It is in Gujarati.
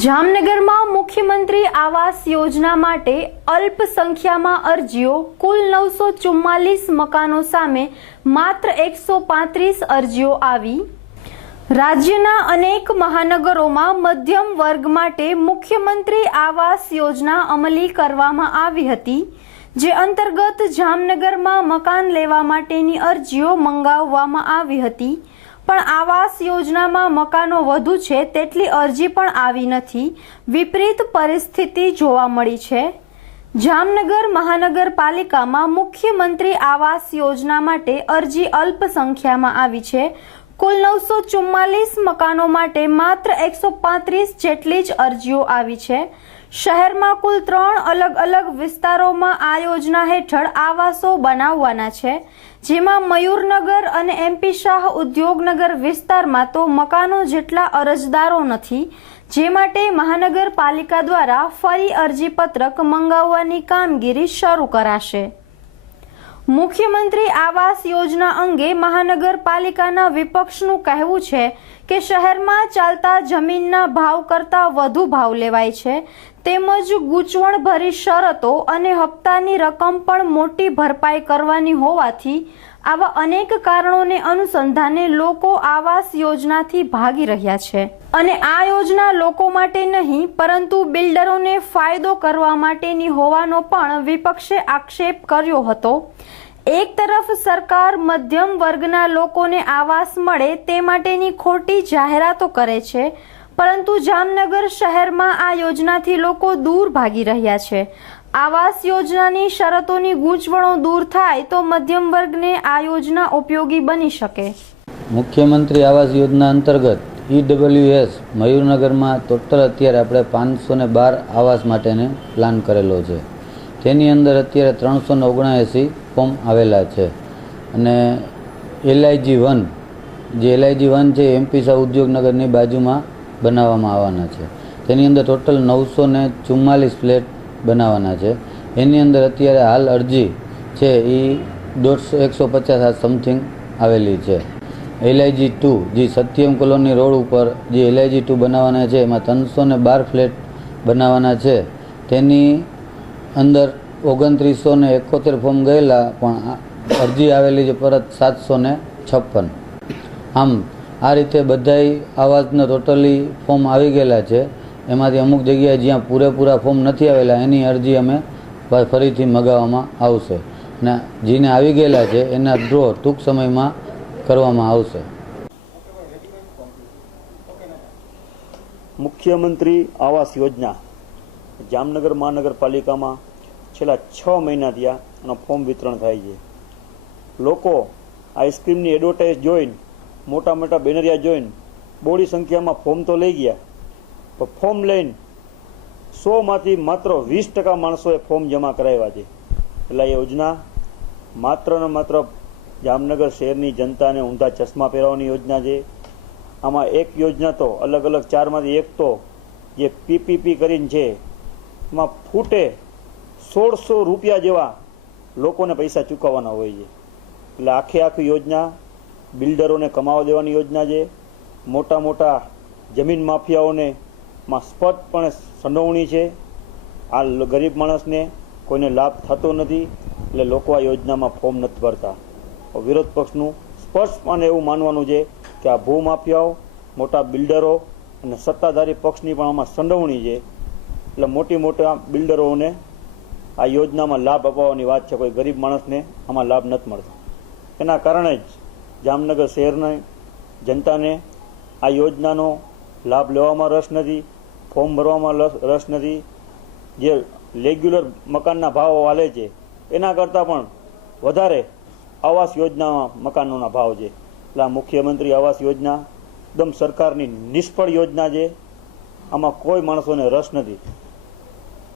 જામનગરમાં મુખ્યમંત્રી આવાસ યોજના માટે અલ્પસંખ્યામાં અરજીઓ કુલ 944 મકાનો સામે માત્ર 135 અરજીઓ આવી। રાજ્યના અનેક મહાનગરોમાં મધ્યમ વર્ગ માટે મુખ્યમંત્રી આવાસ યોજના અમલી કરવામાં આવી હતી, જે અંતર્ગત જામનગરમાં મકાન લેવા માટેની અરજીઓ મંગાવવામાં આવી હતી, પણ આવાસ યોજનામાં મકાનો વધુ છે તેટલી અરજી પણ આવી નથી। વિપરીત પરિસ્થિતિ જોવા મળી છે। જામનગર મહાનગરપાલિકામાં મુખ્યમંત્રી આવાસ યોજના માટે અરજી અલ્પ સંખ્યામાં આવી છે। કુલ 944 મકાનો માટે માત્ર 135 જેટલી જ અરજીઓ આવી છે। શહેરમાં કુલ 3 અલગ અલગ વિસ્તારોમાં આ યોજના હેઠળ આવાસો બનાવવાના છે, જેમાં મયુરનગર અને MP શાહ ઉદ્યોગનગર વિસ્તારમાં તો મકાનો જેટલા અરજદારો નથી, જે માટે મહાનગરપાલિકા દ્વારા ફરી અરજીપત્રક મંગાવવાની કામગીરી શરૂ કરાશે। મુખ્યમંત્રી આવાસ યોજના અંગે મહાનગરપાલિકાના વિપક્ષનું કહેવું છે કે શહેરમાં ચાલતા જમીનના ભાવ કરતાં વધુ ભાવ લેવાય છે, તેમજ ગૂંચવણભરી શરતો અને હપ્તાની રકમ પણ મોટી ભરપાઈ કરવાની હોવાથી આવા અનેક કારણોને અનુસંધાને લોકો આવાસ યોજનાથી ભાગી રહ્યા છે અને આ યોજના લોકો માટે નહીં પરંતુ બિલ્ડરોને ફાયદો કરવા માટેની હોવાનો પણ વિપક્ષે આક્ષેપ કર્યો હતો। એક તરફ સરકાર મધ્યમ વર્ગના લોકોને આવાસ મળે તે માટેની ખોટી જાહેરાતો કરે છે, પરંતુ જામનગર શહેરમાં આ યોજનાથી લોકો દૂર ભાગી રહ્યા છે। આવાસ યોજનાની શરતોની ગૂંચવણો દૂર થાય તો મધ્યમ વર્ગને આ યોજના ઉપયોગી બની શકે। મુખ્યમંત્રી આવાસ યોજના અંતર્ગત EWS મયુરનગરમાં ટોટલ અત્યારે આપણે 512 આવાસ માટેને પ્લાન કરેલો છે। તેની અંદર અત્યારે 379 ફોર્મ આવેલા છે અને LIG1 જે LIG1 છે MP શાહ ઉદ્યોગનગરની બાજુમાં બનાવવામાં આવવાના છે। તેની અંદર ટોટલ 944 ફ્લેટ બનાવવાના છે। એની અંદર અત્યારે હાલ અરજી છે એ 150 સમથિંગ આવેલી છે। LIG2 જે સત્યમ કોલોની રોડ ઉપર જે LIG2 બનાવવાના છે એમાં 312 ફ્લેટ બનાવવાના છે। તેની અંદર 2971 ફોર્મ ગયેલા પણ અરજી આવેલી છે પરત 756। આમ આ રીતે બધાય આવાસના ટોટલી ફોર્મ આવી ગયેલા છે। એમાંથી અમુક જગ્યાએ જ્યાં પૂરેપૂરા ફોર્મ નથી આવેલા એની અરજી અમે ફરીથી મગાવવામાં આવશે અને જેને આવી ગયેલા છે એના ડ્રો ટૂંક સમયમાં કરવામાં આવશે। મુખ્યમંત્રી આવાસ યોજના જામનગર મહાનગરપાલિકામાં છેલ્લા 6 મહિના થયા એનો ફોર્મ વિતરણ થાય છે। લોકો આઈસ્ક્રીમની એડવર્ટાઇઝ જોઈને, મોટા મોટા બેનરિયા જોઈને બોડી સંખ્યામાં ફોર્મ તો લઈ ગયા, પણ ફોર્મ લઈને 100માંથી માત્ર 20% માણસોએ ફોર્મ જમા કરાવ્યા છે। એટલે એ યોજના માત્ર ને માત્ર જામનગર શહેરની જનતાને ઊંધા ચશ્મા પહેરાવવાની યોજના છે। આમાં એક યોજના તો અલગ અલગ 4માંથી એક તો જે PPP કરીને છે એમાં ફૂટે 1600 રૂપિયા જેવા લોકોને પૈસા ચૂકવવાના હોય છે। એટલે આખી યોજના બિલ્ડરોને કમાવા દેવાની યોજના છે। મોટા મોટા જમીન માફિયાઓને માં સ્પષ્ટપણે સંડોવણી છે। આ ગરીબ માણસને કોઈને લાભ થતો નથી, એટલે લોકો આ યોજનામાં ફોર્મ નથી ભરતા। વિરોધ પક્ષનું સ્પષ્ટપણે એવું માનવાનું છે કે આ ભૂમાફિયાઓ, મોટા બિલ્ડરો અને સત્તાધારી પક્ષની પણ આમાં સંડોવણી છે। એટલે મોટા બિલ્ડરોને આ યોજનામાં લાભ અપાવવાની વાત છે, કોઈ ગરીબ માણસને આમાં લાભ નથી મળતો। એના કારણે જ જામનગર શહેરના જનતાને આ યોજનાનો લાભ લેવામાં રસ નથી, ફોર્મ ભરવામાં રસ નથી। જે રેગ્યુલર મકાનના ભાવ હાલે છે એના કરતાં પણ વધારે આવાસ યોજનામાં મકાનોના ભાવ છે। એટલે આ મુખ્યમંત્રી આવાસ યોજના એકદમ સરકારની નિષ્ફળ યોજના છે, આમાં કોઈ માણસોને રસ નથી।